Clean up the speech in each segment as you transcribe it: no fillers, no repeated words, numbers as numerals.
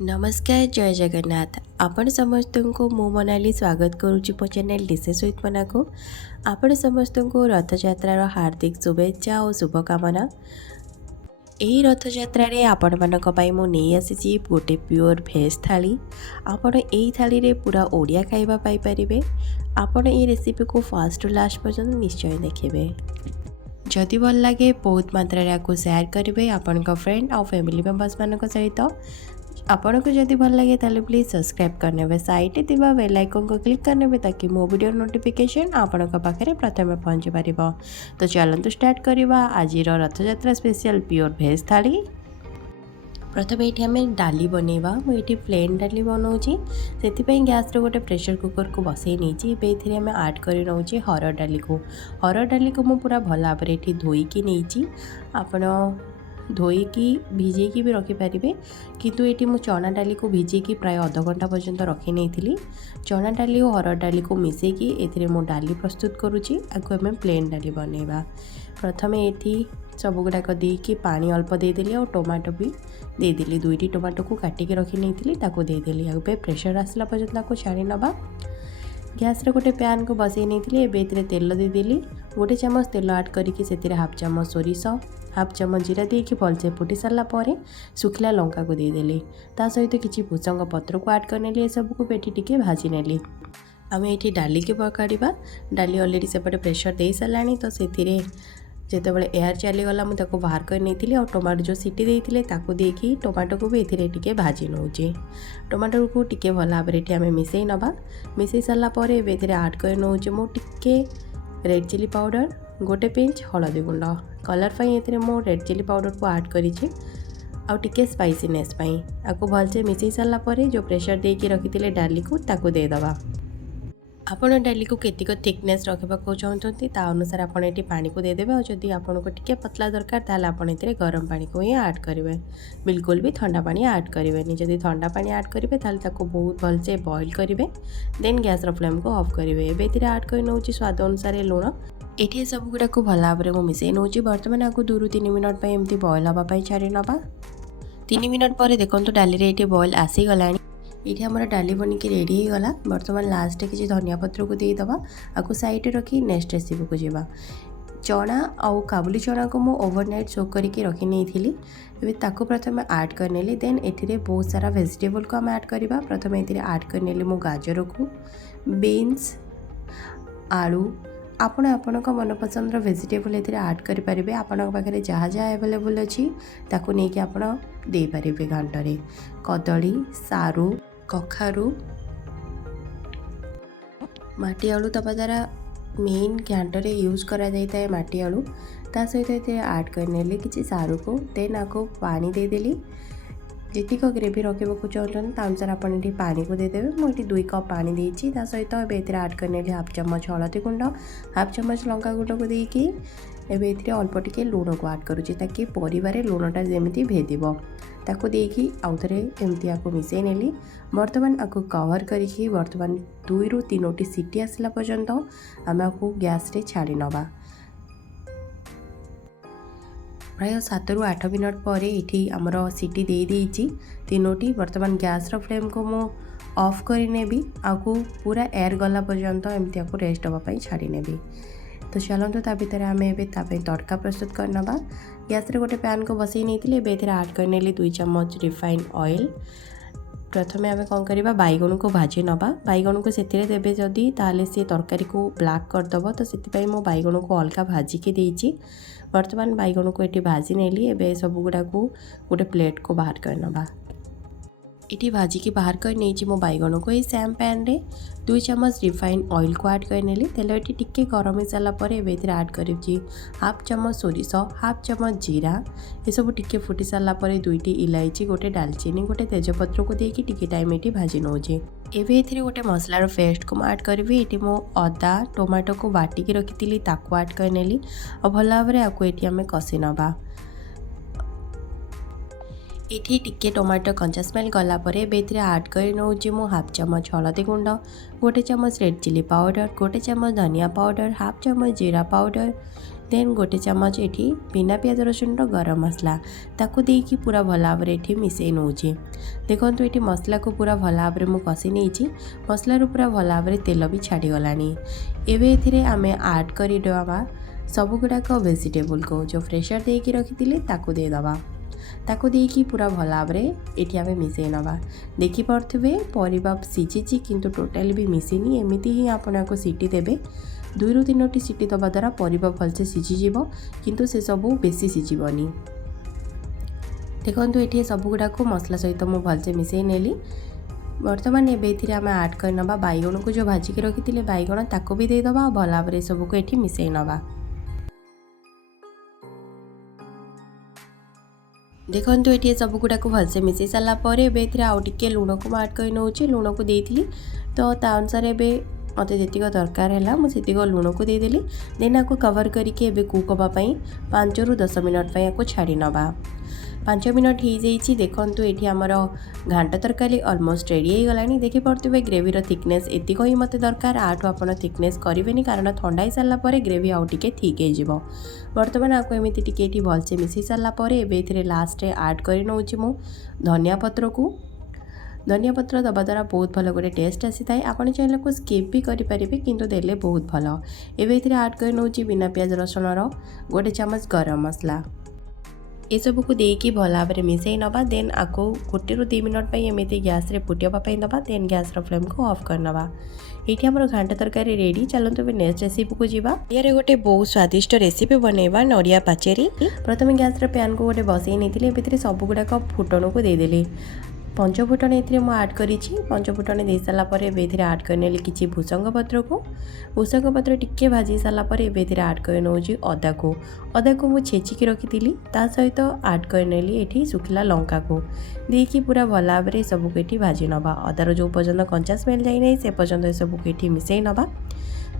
नमस्कार जय जगन्नाथ आपण समस्त को मु मनाली स्वागत करुच्ची मो चैनल डिशेस विथ मना को आपण समस्त को रथयात्रार हार्दिक शुभेच्छा और शुभकामना। यही रथयात्रा आपण मानक मु नहीं आसी गोटे प्योर भेज थाली। आपण यही थाली रे पूरा ओडिया खाइबा पाई परिबे। आपण ये रेसिपी को फर्स्ट टू लास्ट पर्यंत निश्चय देखिबे। जदि भल लगे बहुत मात्रा को शेयर करेंगे आपण फ्रेंड और फैमिली मेंबर्स मान सहित। आपन को जदि भल लगे ताले प्लीज सब्सक्राइब करने साइड थिबा बेल आइकन को क्लिक करने ताकि मो वीडियो नोटिफिकेशन आपण पाखे प्रथम पहुँची पार। तो चलतु स्टार्ट करवा आज रथयात्रा स्पेशल प्योर भेज थाली। प्रथम ये आम डाली बनवा मुझे प्लेन डाली बनाऊँगी से गैस गोटे प्रेशर कुकर को बसई नहीं आम आड कर नौचे हरड़ डाली को। हरड़ डाली को मुझे पूरा भल भाव में धोईकी नहीं आपण धोईकी भिजेकी भी रखिपारे किंतु ये मु चना डाली को भिजेकी प्राय अध घंटा पर्यंत रखी नहीं। चना डाली और हरड़ डाली को मिसेकी ए मु डाली प्रस्तुत करुच्ची। आगे आम प्लेन डाली बनवा। प्रथम ये सब गुड़ाक देकी पानी अल्प देदेली और टमाटो भी देदेली। दुईटी टमाटो को काटिकी रखी नहीं देदेली। आगे प्रेशर आसला पर्यंत छाड़ी नवा। गैस रे गोटे पैन को बसई नहीं तेल देदेली। गोटे चामच तेल ऐड करके हाफ चामच सोरिष हाफ चामच जीरा देके भलसे फुटी सारा पर सुखिला लंका को देदेली। ता सहित किसी भूसंग पत्र को ऐड करने सबको पेटी टिके भाजी नेली। आम ये डाली के पकाड़ा। डाली अलरेडी सेपटे प्रेशर दे सारा तो से जितेबाला एयर चलीगला मुझे बाहर कर नहीं और टमाटो जो सीटी देते देखिए टमाटो को भी ये भाजी नौचे। टमाटो को टिके भल भाव में आम मिसई नवा। मिसई सारापर ए आड कर नौचे मो टिके रेड चिली पाउडर गोटे पिंच हलदी गुंड कलर पाई मो रेड चिली पाउडर को ऐड करी टिके स्पाइसीनेस आपको भलसे मिसई सारापर जो प्रेशर देके रखी डाली को ताको देदबा। आपण डाली को केतिक थिकनेस रखा चाहते अनुसार आपड़ ये पानी को देदेवे और जदि आपको टिके पतला दरकार ताल आपण ये गरम पानी को ही ऐड करेंगे। बिल्कुल भी ठंडा पानी ऐड करेंगे। जदि ठंडा पानी ऐड करेंगे ताल ताको बहुत भलसे बॉईल करेंगे। देन गैस फ्लेम को ऑफ करेंगे। एवं ऐड कर नौची स्वाद अनुसार लुण। ये सब गुड़ा को भल भाव में मिसई नौची। बर्तमान आपको 2 ରୁ 3 मिनट एमती बॉईल हाँपाई छाड़ी नवा। 3 मिनट पर देखो डाली ये बॉईल आसीगला। ये आम डाली बनिकी रेडी हो गला। बर्तमान लास्ट किसी धनिया पत्र को देदबा। आपको साइड रखी नेक्स्ट रेसिपी को जावा। चना आउ काबुली चना को मु ओवरनाइट सोक करके रखी नहीं ताको प्रथम ऐड करने। देन ये बहुत सारा वेजिटेबल को आम ऐड करवा। प्रथम ये ऐड करने मु गाजर को बीन्स आलू आपण मनपसंद वेजिटेबल ये ऐड करेंगे। आपण पाखे जहाँ जहाँ एवेलेबल अच्छी ताको लेकिन आप दे पारे। घांटे कदली सारू कखारू माटी आलू तपा द्वारा मेन घांटे यूज करा जाता है माटी आलू। ता सहित ये ऐड करने किसी सारू को। देन आपको पानी देदेली। जीतिक ग्रेवी रखा चाहते अनुसार आप पानी को देदेवे। मुझे 2 कप पानी देती सहित ये ऐड करने हाफ चामच हलदी गुंड हाफ चामच लंका गुंड को देकी एवं अल्प टिके लुण को ऐड करुँची ताकि परिवार लुणटा जमी भेद ताको देकी आउ थे एमती आपको मिसई नेली। बर्तमान आपको कवर करके बर्तमान 2 ରୁ 3ଟି सीटी आसला पर्यंत आम आपको गैस रे छाड़ी नवा। प्राय 7 ରୁ 8 मिनट पर ये आमर सीटी दे देती 3टी। बर्तमान गैस फ्लेम को मु ऑफ करनेबी। आपको पूरा एयर गला पर्यंत एमती आपको रेस्ट हाँपाई छाड़ी नेबी। तो चलते ता भर आम ए तड़का प्रस्तुत करनवा। गैस रे गोटे पैन को बसई नहीं ऐड करने 2 चामच रिफाइन ऑयल। प्रथम आम कौन करवा बैगण को भाजी नवा। बैगण को से देवे जदि ताले सी तरकारी को ब्लैक करदब तो से मो बैगण को अलग भाजिकी देती। बर्तमान बैगण को ये भाजी नेली। एवं सब गुड़ा को गोटे प्लेट को बाहर करनवा। ये भाजिकी बाहर कर नहीं मो बैगण को ये सेम पैन रे 2 चामच रिफाइन ऑयल को ऐड कर नेली। तेल ये टिके गरम हो सारापर ऐड कर हाफ चामच सोरिष हाफ चामच जीरा ये सब टिके फुटी सारापर 2टी इलायची गोटे दालचीनी गोटे तेजपत्र को देकी टिके टाइम ये भाजी नौचे। एवं ये गोटे मसलार पेस्ट को ऐड करी। ये मो अदा टमाटो को बाटिकी रखी ऐड कर नेली और भल भाव में आपको ये आम कषि नवा। ये टिके टमाटो कंचा स्मेल गलापर ऐड कर नौची मु हाफ चामच हलदी गुंड गोटे चामच रेड चिली पाउडर गोटे चामच धनिया पाउडर हाफ चामच जीरा पाउडर देन गोटे चमच एठी बिना प्याज रसुन गरम मसला ताकू देकी पूरा भल भाव एठी मिसई नौची। देखंतु एठी मसला को पूरा भल भाव मु कसी नहीं मसला पूरा भल भाव तेल भी छाड़ी गलानी। एबे एथिरे आमे ऐड करी देवा सब गुड़ाक वेजिटेबल को जो फ्रेशर देकी रखी ताकू दे दबा ताकू देकी पूरा भल भाव एठी आमे मिसई नबा। देखि पड़थुबे परिबा सिझिछि किंतु टोटाली भी मिसिनी। एमिति ही आपन को सीटी देबे 2 ରୁ 3टी सीटी दबा द्वारा परिबा भलसे सिझिजिवो किंतु से सबू बेसी सिझिबनी। देखंतु एठी सब गुड़ाक मसला सहित मु भलसे मिसई नेली। बर्तमान एबे एथिरे आमे ऐड कर नबा बैगण को जो भाजी के रखिथिले बैगण ताको भी दे दबा भल भाव सबको एठी मिसई नबा। देखंतु एठी सब गुड़ाक भलसे मिसई सारा पर एबे एथिरे आउ टिके लूण को ऐड कर नउची। लूण को देइथिली तो ता अनुसार एबे मते जेतिक दरकार है मुझे लुण को देदेली। देन आपको कवर करके एबे कुक हवा 5 ରୁ 10 मिनट आपको छाड़ी नवा। 5 मिनट हो जाइए। देखंतु एठी हमर घांटा तरकारी ऑलमोस्ट रेडी हो गलानी। देखि पड़थुबे ग्रेवीर थिकनेस एतिक ही मते दरकार। आठु आपण थिकनेस करेनि कारण ठंडा हो सारा पर ग्रेवी आउ टिके ठीक हो। बर्तमान आपको एमती टिके भलसे मिसई सारा पर एबे एथिरे लास्ट ऐड कर नउची मु धनिया पत्र को। धनिया पत्र दबा द्वारा बहुत भल गोटे टेस्ट आसी थाए। आपण चाइले को स्किप भी करि परिबे किंतु देले बहुत भल। एबे एथिरे ऐड कर नउची बिना प्याज रसुन गोटे चमच गरम मसला ये सब को देकी भल भाव मिसई नबा। देन आपको 1 ରୁ 2 मिनट एमती गैस रे फुटिया दबा। देन गैस फ्लेम को ऑफ कर नबा। ये आम घांटा तरकारी रेडी। चलते भी नेक्स्ट रेसिपी को जीवा। यार गोटे बहुत स्वादिष्ट रेसिपी बनैबा नड़िया पाचेरी। प्रथम गैस पैन को गोटे बसई नहीं सब गुड़ाक फुटण को देदेली। पंचफुटन ये ऐड करी। पंचफुटन दे सारा पर एबे ऐड करने कि भूसंग पत्र को। भूसंग पत्र टिके भाजी सारा पर एबे ऐड कर नउची अदा को। अदा को मुझे छेचिकी रखी ता सहित ऐड करने ये सुखिला लंका को देकी पूरा भल भाव सबको ये भाजी नवा। अदार जो पर्यटन कंचा स्मेल जाए से पर्यटन सबको ये मिसई नवा।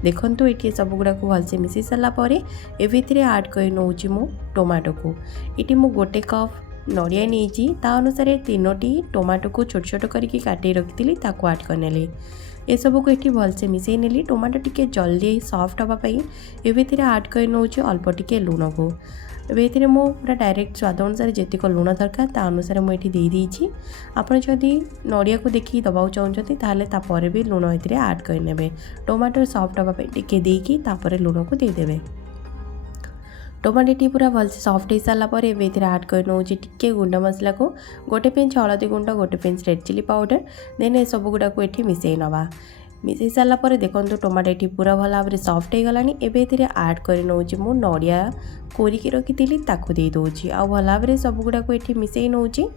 देखंतु ये सब गुड़ाक भलसे मिसई सारा पर एबे ऐड कर नउची मु टमाटो को। ये मु गोटे कप नड़िया नहीं ता अनुसार 3टी टमाटो को छोट छोट करके काटी रखी ऐड करने ये सब को ये भलसे मिसई नेली। टमाटो टिके जल्दी सॉफ्ट हाँपाई एबे ऐड कर नउची अल्प टिके लुण को। एबे मु पूरा डायरेक्ट स्वाद अनुसार जेतिक लुण दरकार ता अनुसार मुझे देदेछि। आपड़ जदि नड़िया को देखिए दबाक चाहते ताहले तापर भी लुण ए ऐड करने। टमाटो सॉफ्ट हाँपाई टिके देकी तापर लुण को देदेवे। टमाटोटी पूरा भलसे सॉफ्ट हो सारा पर एबे ऐड कर नउची टिके गुंड मसला को। गोटे पिंच हलदी गुंड गोटे pinch red chilli powder. Then ये सब गुड़ाक ये मिसई नवा। मिसई सारा पर देखो टमाटोटी पूरा भल भाव सॉफ्ट हो गलानी। एबे ऐड कर नउची मु नड़िया कोरिकी रखी ताकू दे दोची आ भल भाव सब गुड़ाक ये मिसई नउची।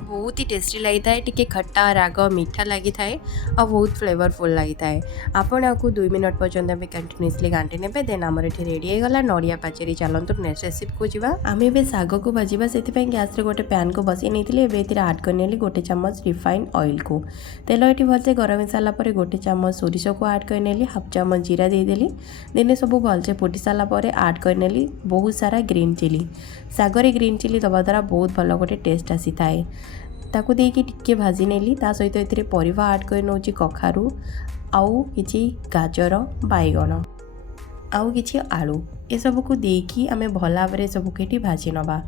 बहुत ही टेस्टी लगी था। टिके खट्टा राग मीठा लगी था और बहुत फ्लेवरफुल लगी था। आपण आपको 2 मिनट पर्यंत भी कंटिन्यूअसली घांटी ने। देन आमर ये रेडी होगा नड़िया पाचेरी। चलते नेक्स्ट रेसिपी को जीवा। आम ए साग को भाजवा से गैस गोटे पैन को बसई नहीं ऐड करने गोटे चमच रिफाइन ऑयल को। तेल ये भलसे गरम हो सारा पर गोटे चमच सोरिष को ऐड करने हाफ चमच जीरा देदेली। देने सब भलसे फुटी सारा पर ऐड करने बहुत सारा ग्रीन चिली। सागरे ग्रीन चिली दबा द्वारा बहुत भल गोटे टेस्ट आसी थाए। ताकू देकी टिके भाजी नेली ता सहित एथिरे परिवा ऐड कर नउची कखारू आउ किछि गाजर बैगण आउ किछि आलू ए सब को देकी आमे भल भाव सबको ये भाजी नवा।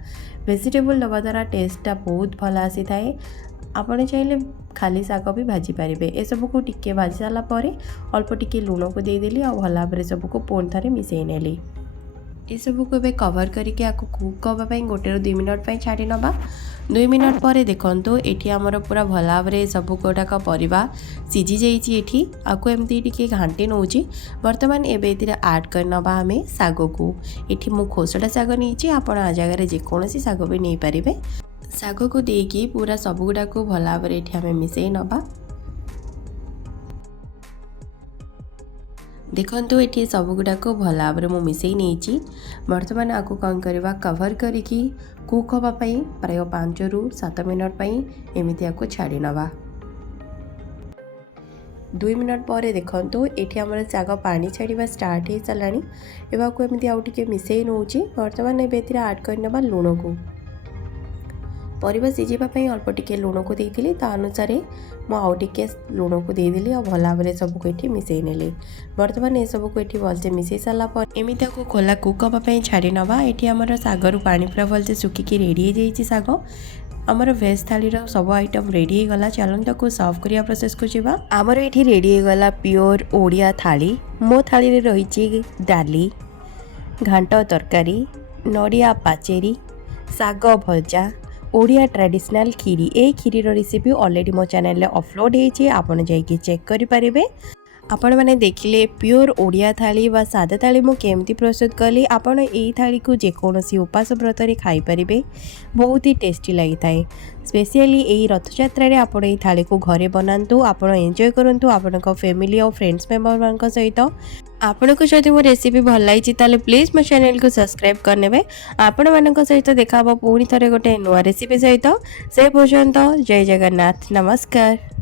वेजिटेबल दबा द्वारा टेस्टा बहुत भल आसी थाए। आपण चाइले खाली साग भी भाजी पारिबे। ए सब को टिके भाजी सारा पर अल्प टिके लुण को देदेली आ भल भाव सबको पुणी थे मिसई नेली। ये सब को एबे कवर करके आपको कुक हाँपाई 1 ରୁ 2 मिनट छाड़ी नवा। 2 मिनट पर देखो ये आमर पूरा भल भाव सब गुड़ाक परिवा सीझी जाइए। आपको एमती टिके घांटी नउची। बर्तमान एबे ऐड कर नवा आमे साग को। ये मु खोसड़ा साग नहीं आप जगार जेकोसी साग भी नहीं पारे। साग को देकी पूरा सब गुड़ाक भल भाव आमे मिसई नवा। देखंतु ये सब गुड़ाक भल भाव में मिसई नहीं। बर्तमान आपको कौन करवा कवर करके कुक हाँपाई प्राय 5 ରୁ 7 मिनट एमती आपको छाड़ी नवा। 2 मिनट पर देखंतु ये आम साग पानी छाड़ा स्टार्ट हो सारा। एवं आपको एमती आउ टिके मिसई नउची। बर्तमान एबे ऐड कर नवा लुण को। ପରିବା ସିଝିବା ପାଇଁ ଅଳ୍ପ ଟିକେ ଲୁଣକୁ ଦେଇଥିଲି, ତା ଅନୁସାରେ ମୁଁ ଆଉ ଟିକେ ଲୁଣକୁ ଦେଇଦେଲି ଆଉ ଭଲ ଭାବରେ ସବୁକୁ ଏଠି ମିଶାଇ ନେଲି। ବର୍ତ୍ତମାନ ଏସବୁକୁ ଏଠି ଭଲସେ ମିଶାଇ ସାରିଲା ପରେ ଏମିତି ତାକୁ ଖୋଲା କୁକ୍ ହେବା ପାଇଁ ଛାଡ଼ି ନେବା। ଏଠି ଆମର ଶାଗରୁ ପାଣି ପୁରା ଭଲସେ ଶୁଖିକି ରେଡ଼ି ହେଇଯାଇଛି ଶାଗ। ଆମର ଭେଜ୍ ଥାଳିର ସବୁ ଆଇଟମ୍ ରେଡ଼ି ହେଇଗଲା। ଚାଲନ୍ତୁ ତାକୁ ସର୍ଭ କରିବା ପ୍ରୋସେସ୍କୁ ଯିବା। ଆମର ଏଠି ରେଡ଼ି ହେଇଗଲା ପିଓର ଓଡ଼ିଆ ଥାଳି। ମୋ ଥାଳିରେ ରହିଛି ଡାଲି, ଘାଣ୍ଟ ତରକାରୀ, ନଡ଼ିଆ ପାଚେରୀ, ଶାଗ ଭଜା, ଓଡ଼ିଆ ଟ୍ରାଡିସନାଲ୍ କ୍ଷୀରି। এই କ୍ଷୀରିର ରେସିପି ଅଲରେଡ଼ି ମୋ ଚ୍ୟାନେଲରେ ଅପଲୋଡ଼ ହେଇଛି, ଆପଣ ଯାଇକି ଚେକ୍ କରିପାରିବେ। ଆପଣମାନେ ଦେଖିଲେ ପିଓର ଓଡ଼ିଆ ଥାଳି ବା ସାଧା ଥାଳି ମୁଁ କେମିତି ପ୍ରସ୍ତୁତ କଲି। ଆପଣ ଏଇ ଥାଳିକୁ ଯେକୌଣସି ଉପାସ ବ୍ରତରେ ଖାଇପାରିବେ, ବହୁତ ହି ଟେଷ୍ଟି ଲାଗିଥାଏ। ସ୍ପେସିଆଲି ଏଇ ରଥଯାତ୍ରାରେ ଆପଣ ଏଇ ଥାଳିକୁ ଘରେ ବନାନ୍ତୁ, ଆପଣ ଏନ୍ଜୟ କରନ୍ତୁ ଆପଣଙ୍କ ଫ୍ୟାମିଲି ଆଉ ଫ୍ରେଣ୍ଡସ୍ ମେମ୍ବରମାନଙ୍କ ସହିତ। ଆପଣଙ୍କୁ ଯଦି ମୋ ରେସିପି ଭଲ ଲାଗିଛି ତାହେଲେ ପ୍ଲିଜ୍ ମୋ ଚ୍ୟାନେଲକୁ ସବସ୍କ୍ରାଇବ୍ କରିନେବେ। ଆପଣମାନଙ୍କ ସହିତ ଦେଖା ହେବ ପୁଣି ଥରେ ଗୋଟେ ନୂଆ ରେସିପି ସହିତ। ସେ ପର୍ଯ୍ୟନ୍ତ ଜୟ ଜଗନ୍ନାଥ, ନମସ୍କାର।